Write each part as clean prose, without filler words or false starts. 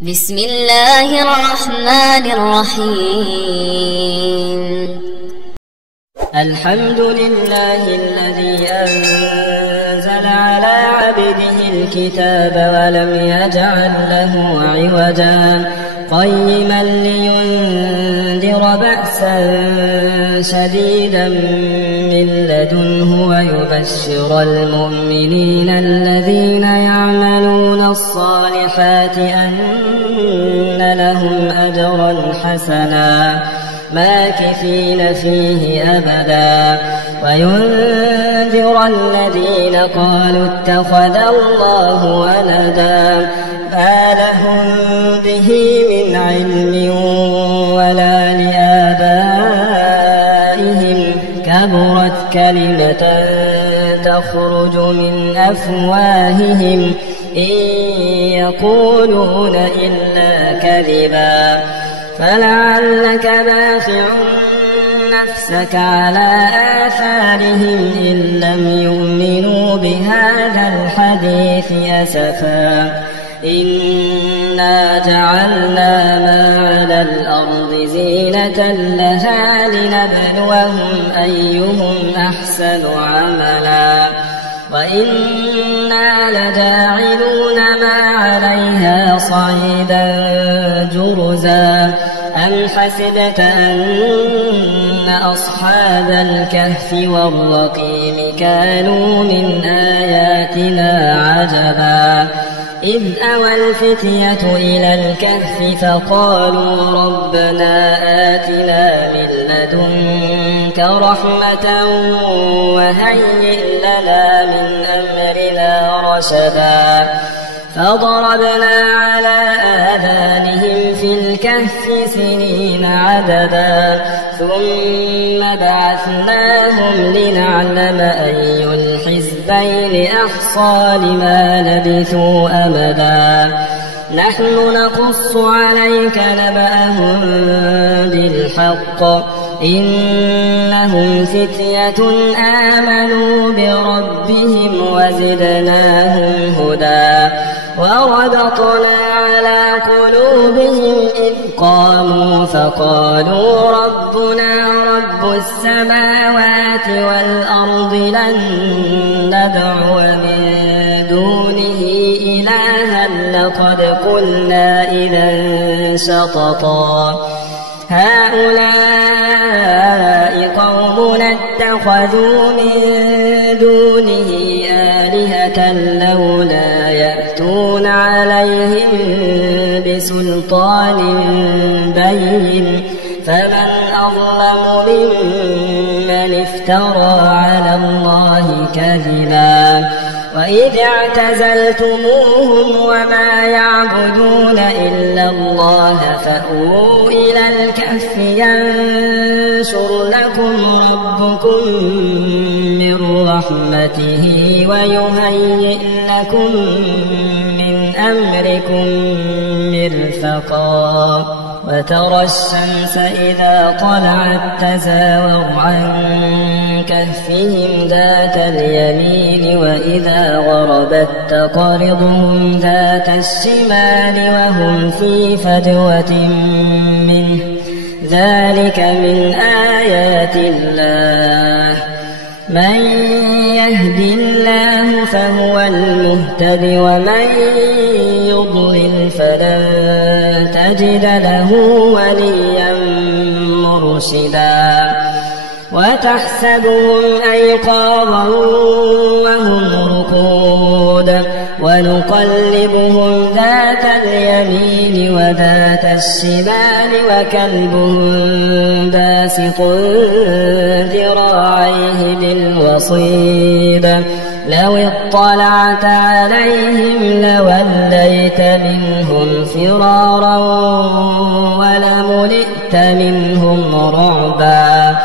بسم الله الرحمن الرحيم. الحمد لله الذي أنزل على عبده الكتاب ولم يجعل له عوجا قيما لينذر بأسا شديدا من لدنه ويبشر المؤمنين الذين يعملون الصالحات أن لهم أجرا حسنا ماكثين فيه أبدا وينذر الذين قالوا اتخذ الله ولدا ما لهم به من علم ولا لآبائهم كبرت كلمة تخرج من أفواههم إن يقولون إلا كذبا فلعلك باخع نفسك على آثارهم إن لم يؤمنوا بهذا الحديث أسفا إنا جعلنا ما على الأرض زينة لها لنبلوهم أيهم أحسن عملا وإنا لجاعلون ما عليها صعيدا جرزا أم حسبت أن أصحاب الكهف والرقيم كانوا من آياتنا عجبا إذ أوى الفتية إلى الكهف فقالوا ربنا آتنا من لدنك رحمة وهيئ لنا من أمرنا رشدا فضربنا على آذانهم في الكهف سنين عددا ثم بعثناهم لنعلم أي الحزبين أحصى لما لبثوا أمدا نحن نقص عليك نبأهم بالحق إنهم فتية آمنوا بربهم وزدناهم هدى وربطنا على قلوبهم إذ قاموا فقالوا ربنا رب السماوات والأرض لن ندعو من دونه إلها لقد قلنا إذا شططا هؤلاء قومنا اتخذوا من دونه آلهة لولا يأتون عليهم بسلطان بين فمن أظلم ممن افترى على الله كذبا وإذ اعتزلتموهم وما يعبدون إلا الله فأووا إلى الكهف ينشر لكم ربكم من رحمته ويهيئ لكم من أمركم مرفقا وترى الشمس إذا طلعت تزاور عن كهفهم ذات اليمين وإذا غربت تقرضهم ذات الشمال وهم في فجوة منه ذلك من آيات الله من يهد الله فهو المهتد ومن يضلل فلن تجد له وليا مرشدا وتحسبهم أيقاظا وهم رقود ونقلبهم ذات اليمين وذات الشمال وكلبهم باسط ذراعيه بالوصيد لو اطلعت عليهم لوليت منهم فرارا ولملئت منهم رعبا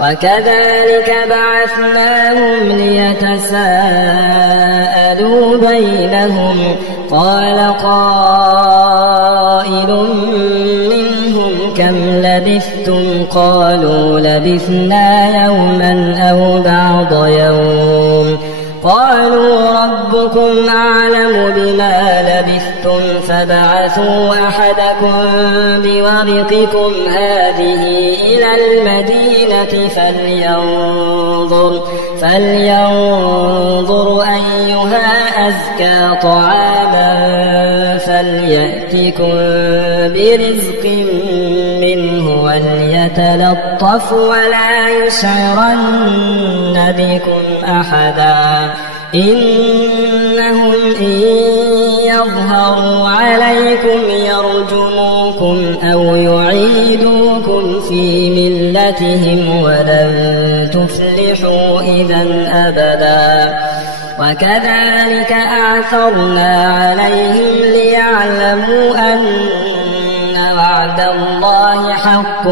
وكذلك بعثناهم ليتساءلوا بينهم قال قائل منهم كم لبثتم قالوا لبثنا يوما أو بعض يوم قالوا رب ربكم أعلم بما لبثتم فابعثوا أحدكم بورقكم هذه إلى المدينة فلينظر أيها أزكى طعاما فليأتكم برزق منه وليتلطف ولا يشعرن بكم أحدا إنهم إن يظهروا عليكم يرجموكم أو يعيدوكم في ملتهم ولن تفلحوا إذا أبدا وكذلك أعثرنا عليهم ليعلموا أن وعد الله حق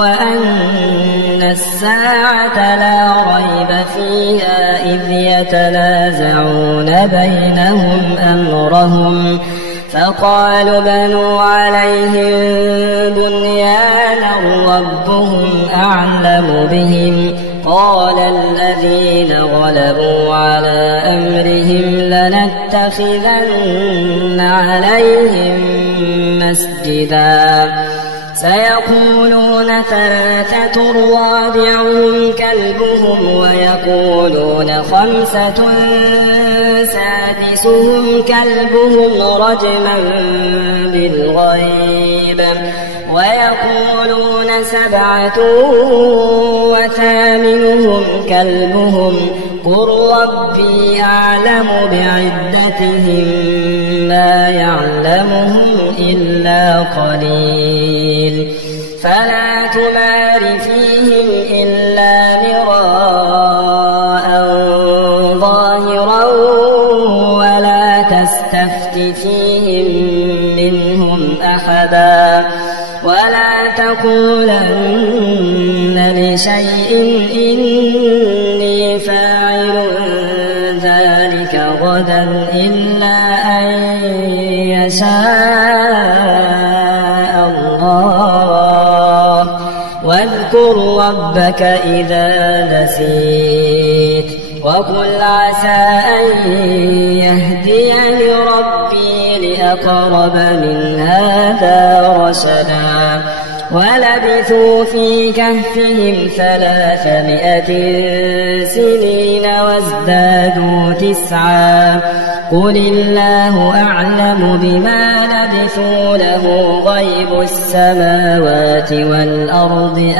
وأن الساعة لا ريب فيها إذ يتنازعون بينهم أمرهم فقالوا بنوا عليهم بنيانا ربهم أعلم بهم قال الذين غلبوا على أمرهم لنتخذن عليهم مسجدا سيقولون ثلاثة رابعهم كلبهم ويقولون خمسة سادسهم كلبهم رجما بالغيب ويقولون سبعة وثامنهم كلبهم قل ربي أعلم بعدتهم ما يعلمهم إلا قليل فلا تمار فيهم إلا مراء ظاهرا ولا تستفت فيهم منهم أحدا ولا تقولن لشيء إني فاعل ذلك غدا إلا أن يشاء الله واذكر ربك إذا نسيت وقل عسى أن يهديني ربي لأقرب من هذا رشدا ولبثوا في كهفهم 300 سنين وازدادوا 9 قل الله أعلم بما لبثوا له غيب السماوات والأرض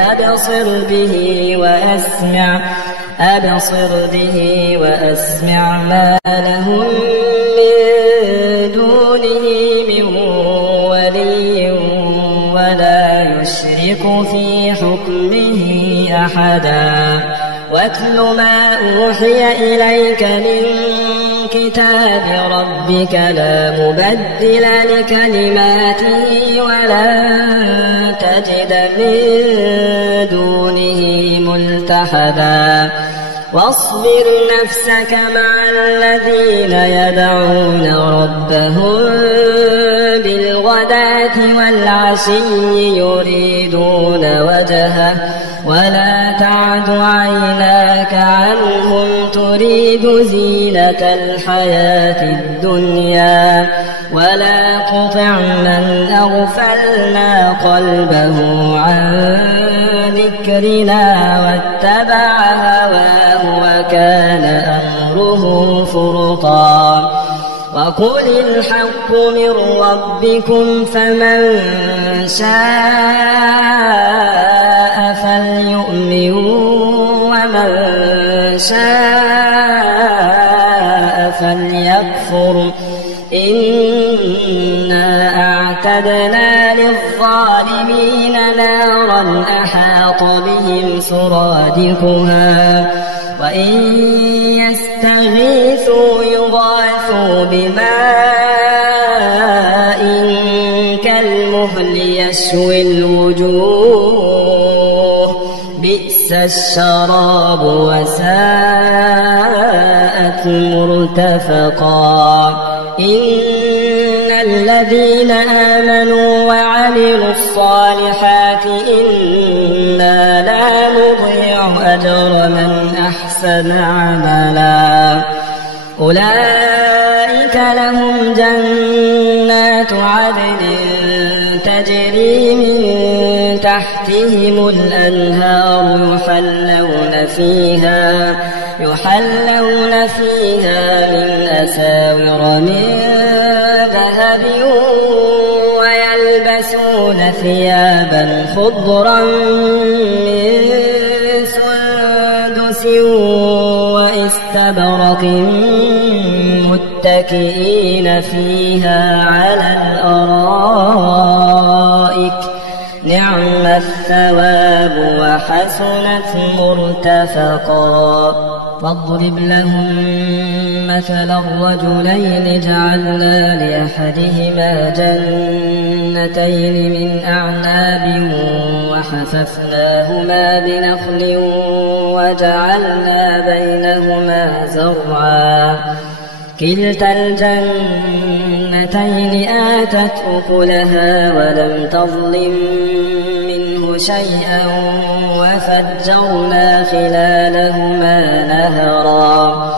أبصر به وأسمع ما لهم من دونه من ولي ولا يشرك في حكمه أحدا واتل ما أوحي إليك من كتاب ربك لا مبدل لكلماته ولن تجد من دونه ملتحدا واصبر نفسك مع الذين يدعون ربهم بالغداة والعشي يريدون وجهه ولا تعد عيناك عنهم تريد زينة الحياة الدنيا ولا تطع من أغفلنا قلبه عن ذكرنا واتبع هواه وكان أمره فرطا وقل الحق من ربكم فمن شاء فليؤمن ومن شاء فليكفر إنا أعتدنا للظالمين نارا أحاط بهم سرادقها وإن يستغيثوا يغاثوا بماء كالمهل يشوي الوجوه بئس الشراب وساءت مرتفقا إن الذين آمنوا وعملوا الصالحات إنا لا نضيع أجر من أحسن عملا أولئك لهم جنات عدن تجري من تحتهم الأنهار يحلون فيها من أساور من ذهب ويلبسون ثيابا خضرا من سندس واستبرق متكئين فيها على الأرائك نعم الثواب وحسنت مرتفقا. واضرب لهم مثل الرجلين جعلنا لأحدهما جنتين من أعناب وحففناهما بنخل وجعلنا بينهما زرعا كلتا الجنتين آتت أكلها ولم تظلم منه شيئا وفجرنا خلالهما نهرا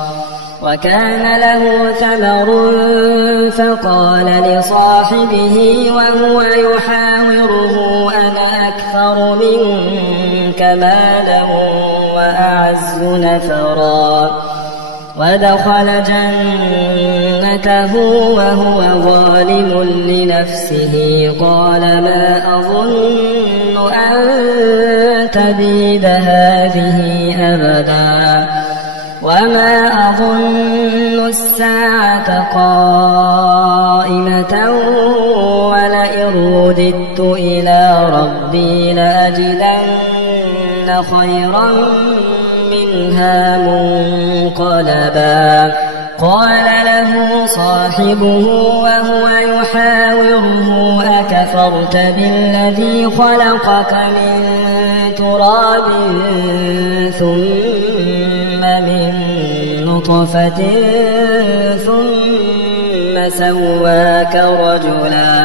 وكان له ثمر فقال لصاحبه وهو يحاوره أنا أكثر منك مالا وأعز نفرا ودخل جنته وهو ظالم لنفسه قال ما أظن أن تبيد هذه أبدا وما أظن الساعة قائمة ولئن رددت إلى ربي لأجدن خيرا منها منقلبا. قال له صاحبه وهو يحاوره أكفرت بالذي خلقك من تراب ثم من نطفة ثم سواك رجلا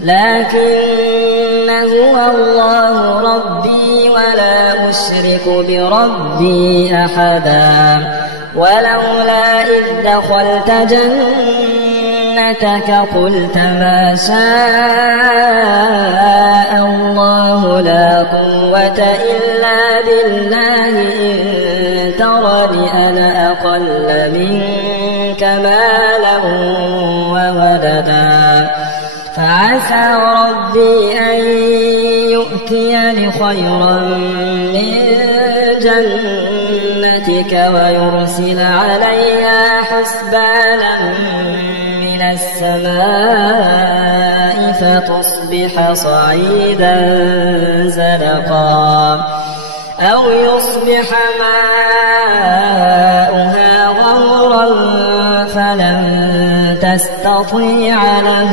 لكن هو الله ربي ولا أشرك بربي أحدا ولولا إذ دخلت جنتك قلت ما شاء الله لا قوة إلا بالله إن ترني أنا أقل منك مالا وولدا فعسى ربي أن يؤتيني خيرا من جنتك ويرسل عليها حسبانا من السماء فتصبح صعيدا زلقا أو يصبح ماؤها غورا فلن تستطيع له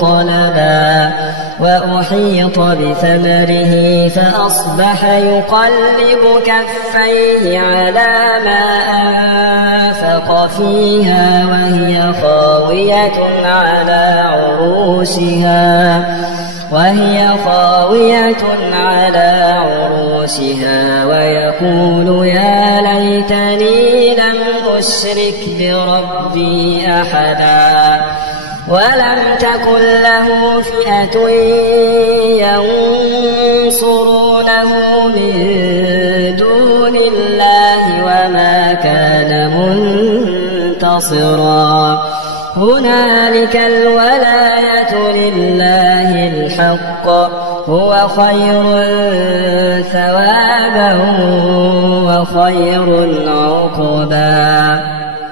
طلبا وأحيط بثمره فأصبح يقلب كفيه على ما أنفق فيها وهي خاوية على عروشها ويقول يا ليتني لم أشرك بربي أحدا ولم تكن له فئة ينصرونه من دون الله وما كان منتصرا هنالك الولاية لله الحق هو خير ثوابا وخير عقبا.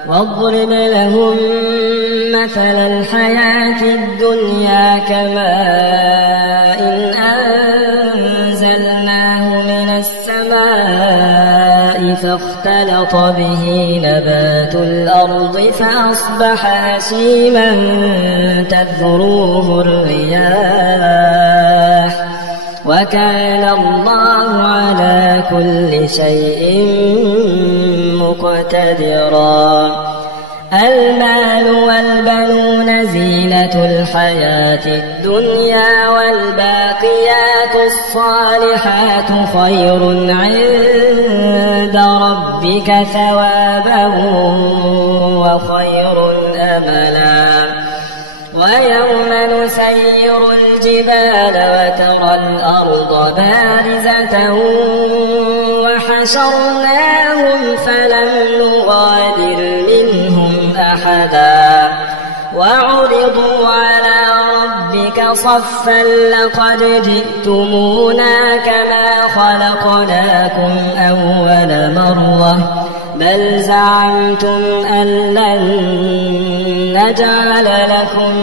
واضرب لهم مثل الحياة الدنيا كماء أنزلناه من السماء فاختلط به نبات الأرض فأصبح هشيما تذروه الرياح وكان الله على كل شيء مقتدرا. المال والبنون زينة الحياة الدنيا والباقيات الصالحات خير عند ربك ثوابا وخير أملا ويوم نسير الجبال وترى الأرض بارزة وحشرناهم فلم نغادر منهم أحدا وعرضوا على ربك صفا لقد جئتمونا كما خلقناكم أول مرة بل زعمتم أن لن نجعل لكم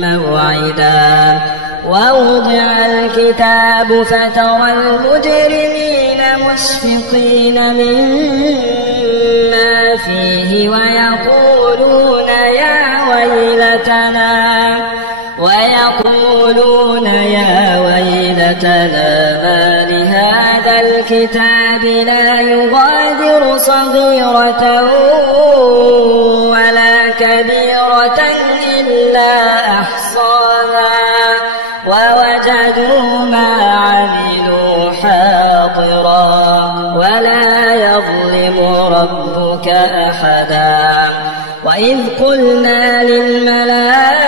موعدا ووضع الكتاب فترى المجرمين مشفقين مما فيه ويقولون يا ويلتنا ما لهذا الكتاب لا يغادر صغيرة ولا كبيرة إلا أحصاها ووجدوا ما عملوا حاضرا ولا يظلم ربك أحدا وإذ قلنا للملائكة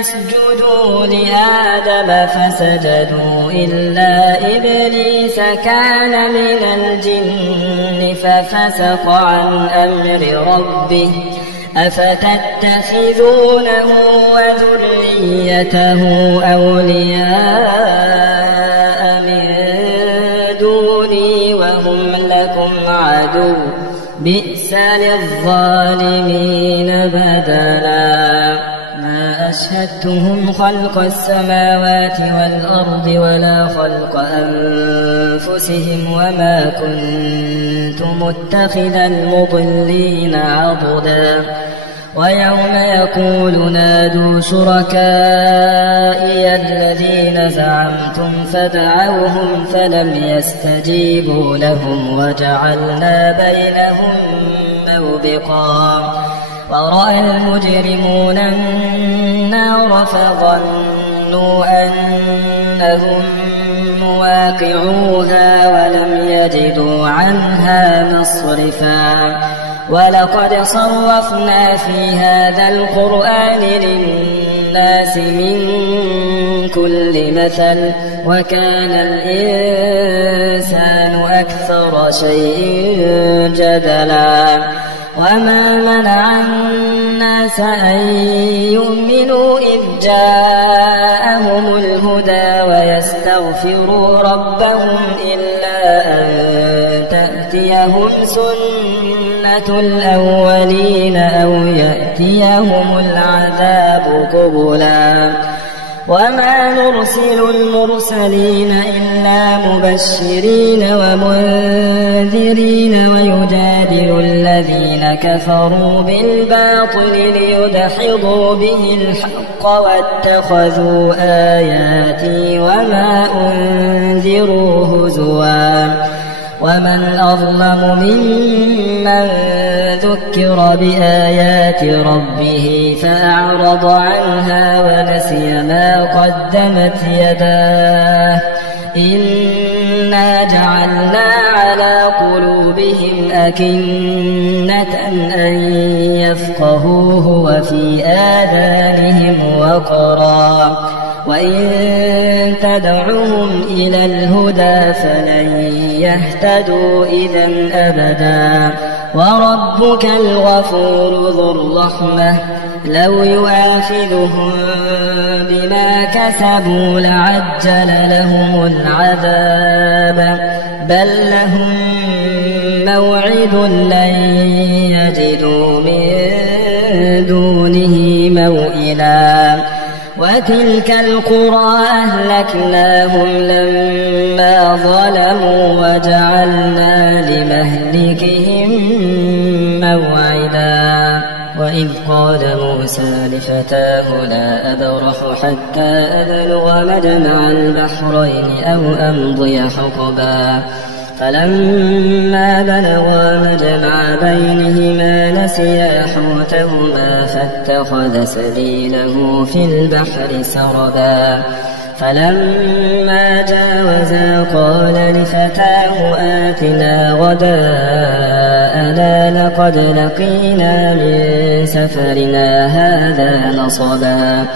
اسجدوا لآدم فسجدوا إلا إبليس كان من الجن ففسق عن أمر ربه أفتتخذونه وذريته أولياء من دوني وهم لكم عدو بئس للظالمين بدلا ما أشهدتهم خلق السماوات والأرض ولا خلق أنفسهم وما كنت متخذ المضلين عضدا ويوم يقول نادوا شركائي الذين زعمتم فدعوهم فلم يستجيبوا لهم وجعلنا بينهم موبقا ورأى المجرمون النار فظنوا أنهم مواقعوها ولم يجدوا عنها مصرفا ولقد صرفنا في هذا القرآن للناس من كل مثل وكان الإنسان أكثر شيء جدلا وما منع الناس أن يؤمنوا إذ جاءهم الهدى ويستغفروا ربهم إلا أن تأتيهم سنة الأولين أو يأتيهم العذاب قبلا وما نرسل المرسلين إلا مبشرين ومنذرين ويجادل الذين كفروا بالباطل ليدحضوا به الحق واتخذوا آياتي وما أنذروا هزوا ومن أظلم ممن ذكر بآيات ربه فأعرض عنها ونسي ما قدمت يداه إنا جعلنا على قلوبهم أكنة أن يفقهوه وفي آذانهم وقرا وإن تدعوهم إلى الهدى فلن يهتدوا إذا أبدا وربك الغفور ذو الرحمة لو يؤاخذهم بما كسبوا لعجل لهم العذاب بل لهم موعد لن يجدوا من دونه موئلا وتلك القرى أهلكناهم لما ظلموا وجعلنا لمهلكهم موعدا وإذ قال موسى لفتاه لا أبرح حتى أبلغ مجمع البحرين أو أمضي حقبا فلما بلغا مجمع بينهما نسيا حوتهما فاتخذ سبيله في البحر سربا فلما جاوزا قال لفتاه آتنا غداءنا لقد لقينا من سفرنا هذا نصبا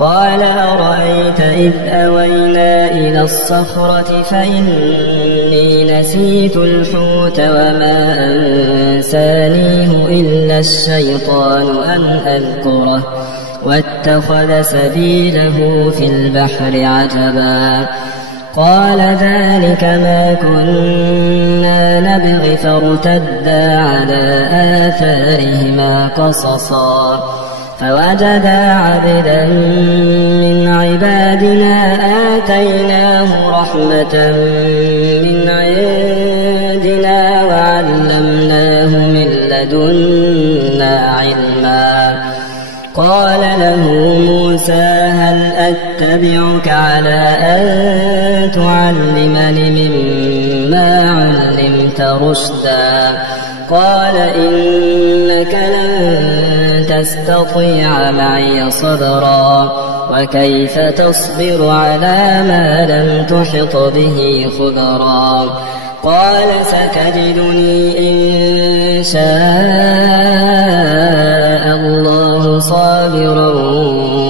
قال أرأيت إذ أوينا إلى الصخرة فإني نسيت الحوت وما أنسانيه إلا الشيطان أن أذكره واتخذ سبيله في البحر عجبا قال ذلك ما كنا نبغي فارتدا على آثارهما قصصا فوجدا عبدا من عبادنا آتيناه رحمة من عندنا وعلمناه من لدنا علما قال له موسى هل أتبعك على أن تعلمني مما علمت رشدا قال إنك لن تستطيع معي صبرا وكيف تصبر على ما لم تحط به خبرا قال ستجدني إن شاء الله صابرا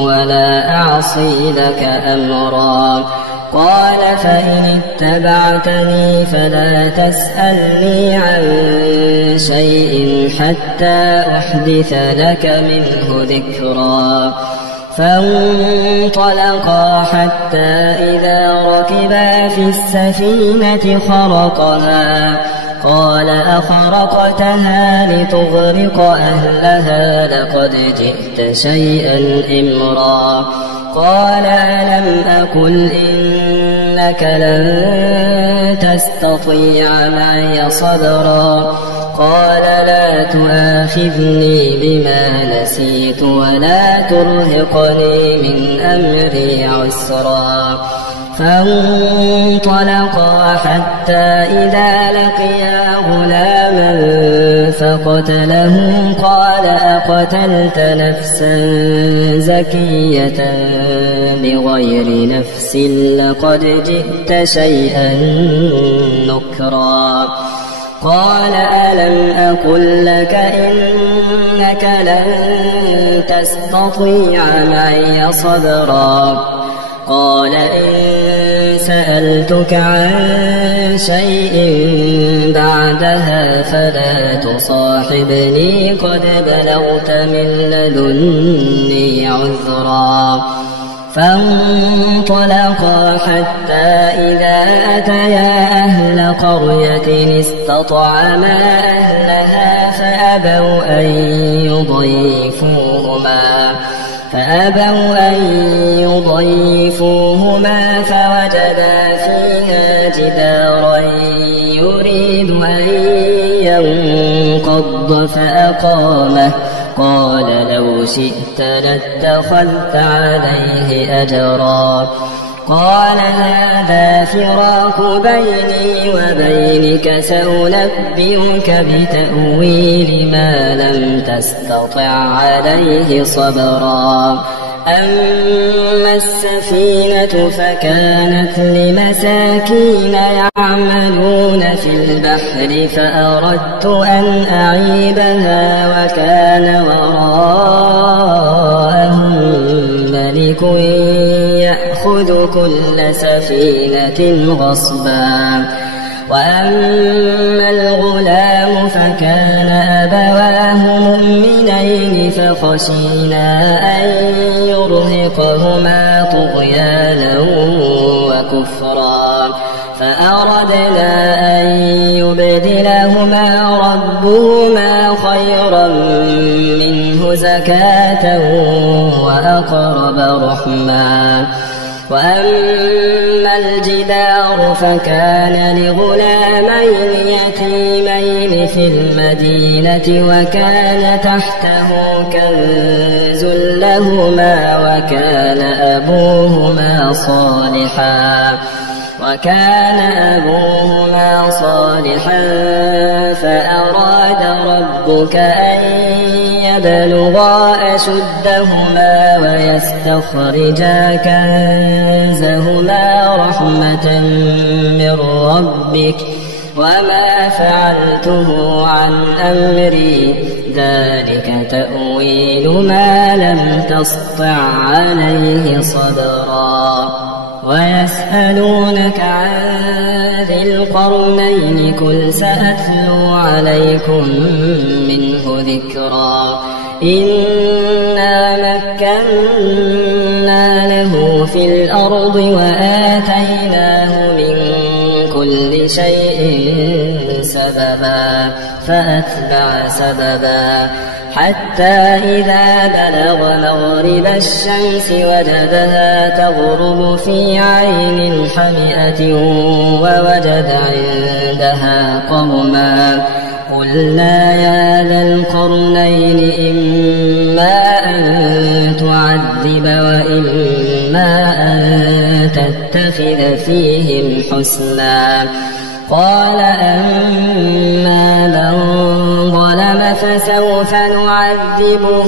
ولا أعصي لك أمرا قال فإن اتبعتني فلا تسألني عن شيء حتى أحدث لك منه ذكرا فانطلقا حتى إذا ركبا في السفينة خرقها قال أخرقتها لتغرق أهلها لقد جئت شيئا إمرا قال ألم أقل إنك لن تستطيع معي صبرا قال لا تؤاخذني بما نسيت ولا ترهقني من أمري عسرا فانطلقا حتى إذا لقيا غلاما فقتله قال أقتلت نفسا زكية بغير نفس لقد جئت شيئا نكرا قال ألم أقل لك إنك لن تستطيع معي صبرا قال إن سألتك عن شيء بعدها فلا تصاحبني قد بلغت من لدني عذرا فانطلقا حتى إذا أتيا أهل قرية استطعما أهلها فأبوا أن يضيفوهما فوجدا فيها جدارا يريد أن ينقض فأقامه قال لو شئت لاتخذت عليه أجرا قال هذا فراق بيني وبينك سأنبئك بتأويل ما لم تستطع عليه صبرا أما السفينة فكانت لمساكين يعملون في البحر فأردت أن أعيبها وكان وراءهم ملك يأخذ كل سفينة غصبا وأما الغلام فكان أبواه مؤمنين فخشينا أن يرهقهما طغيانا وكفرا فأردنا أن يبدلهما ربهما خيرا منه زكاة وأقرب رحما وأما الجدار فكان لغلامين يتيمين في المدينة وكان تحته كنز لهما وكان أبوهما صالحا وكان أبوهما صالحا فأراد ربك أن يبلغا أشدهما ويستخرجا كنزهما رحمة من ربك وما فعلته عن أمري ذلك تأويل ما لم تسطع عليه صبرا ويسألونك عن ذي القرنين قل سأتلو عليكم منه ذكرا إنا مكنا له في الأرض وآتيناه من كل شيء سببا فأتبع سببا حتى إذا بلغ مغرب الشمس وجدها تغرب في عين حمئة ووجد عندها قوما قلنا يا ذا القرنين إما أن تعذب وإما أن تتخذ فيهم حسنا قال أما من ظلم فسوف نعذبه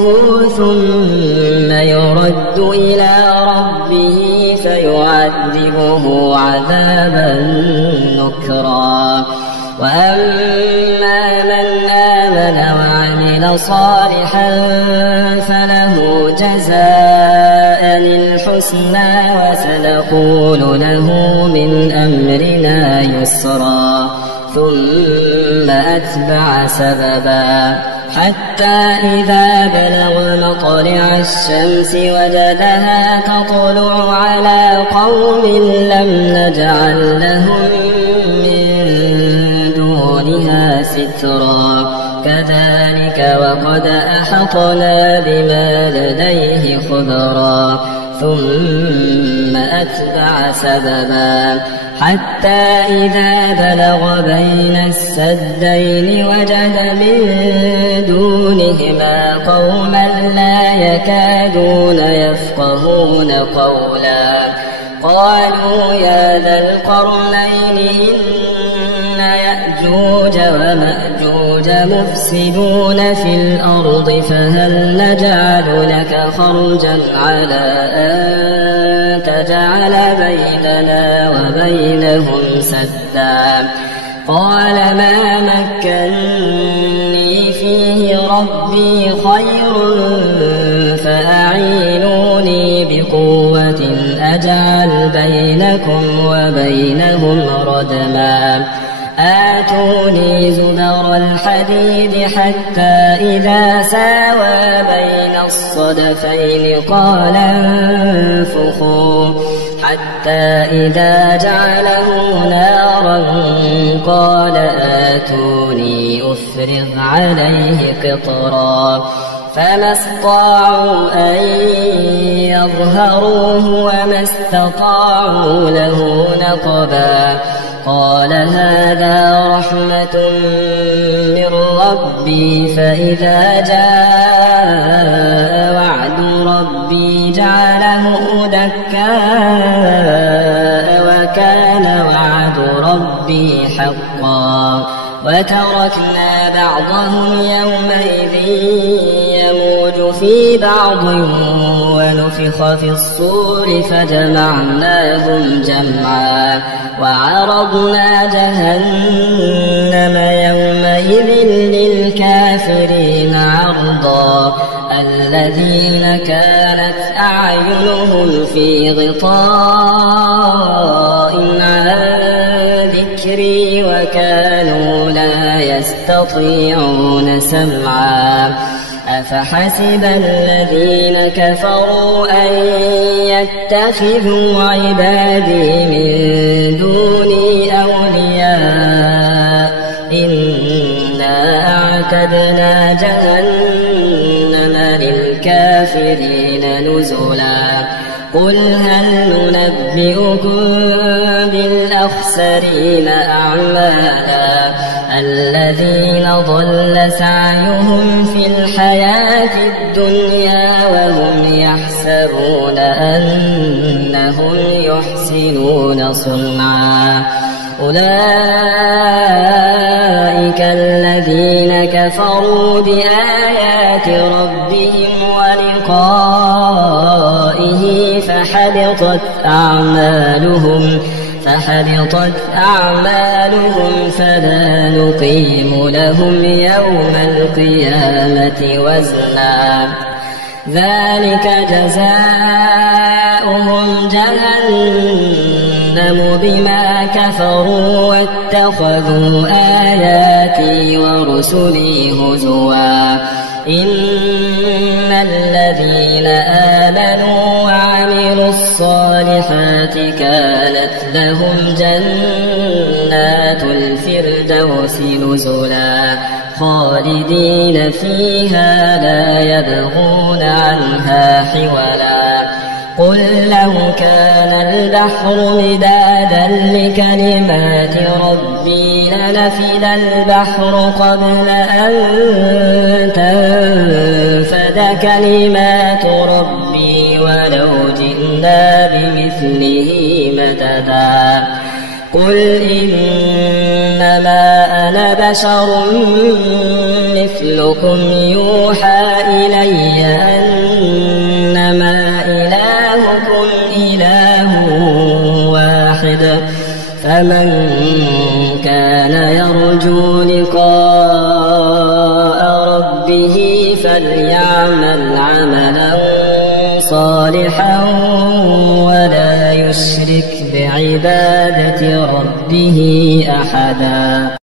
ثم يرد إلى ربه فيعذبه عذابا نكرا وأما من آمن وعمل صالحا فله جزاء الحسنى وسنقول له من أمرنا يسرا ثم أتبع سببا حتى إذا بلغ مطلع الشمس وجدها تطلع على قوم لم نجعل لهم من دونها سترا كذلك وقد أحطنا بما لديه خبرا ثم أتبع سببا حتى إذا بلغ بين السدين وجد من دونهما قوما لا يكادون يفقهون قولا قالوا يا ذا القرنين إن يأجوج ومأجوج مفسدون في الأرض فهل نجعل لك خرجا على أن تجعل بيننا وبينهم سدا قال ما مكني فيه ربي خير فأعينوني بقوة أجعل بينكم وبينهم ردما آتوني زبر الحديد حتى إذا ساوى بين الصدفين قال انفخوا حتى إذا جعله نارا قال آتوني أفرغ عليه قطرا فما استطاعوا أن يظهروه وما استطاعوا له نقبا قال هذا رحمة من ربي فإذا جاء وعد ربي جعله دكاء وكان وعد ربي حقا وتركنا بعضهم يومئذ يموج في بعض ونفخ في الصور فجمعناهم جمعا وعرضنا جهنم يومئذ للكافرين عرضا الذين كانت أعينهم في غطاء عن ذكري وكانوا لا يستطيعون سمعا أفحسب الذين كفروا أن يتخذوا عبادي من دوني أولياء إنا أعتدنا جهنم للكافرين نزلا قل هل ننبئكم بالأخسرين أعمالا الذين ضل سعيهم في الحياة الدنيا وهم يحسبون أنهم هم يحسنون صنعا أولئك الذين كفروا بآيات ربهم ولقائه فحبطت أعمالهم فلا نقيم لهم يوم القيامة وزنا ذلك جزاؤهم جهنم بما كفروا واتخذوا آياتي ورسلي هزوا إن الذين آمنوا وعملوا الصالحات كانت لهم جنات الفردوس نزلا خالدين فيها لا يبغون عنها حولا قل لو كان البحر مدادا لكلمات ربي لنفد البحر قبل أن تنفد كلمات ربي ولو جئنا بمثله مددا قل إنما أنا بشر مثلكم يوحى إلي أنما إلهكم إله واحد فمن كان يرجو لقاء ربه فليعمل عملا صالحا ولا يشرك بعبادة ربه أحدا.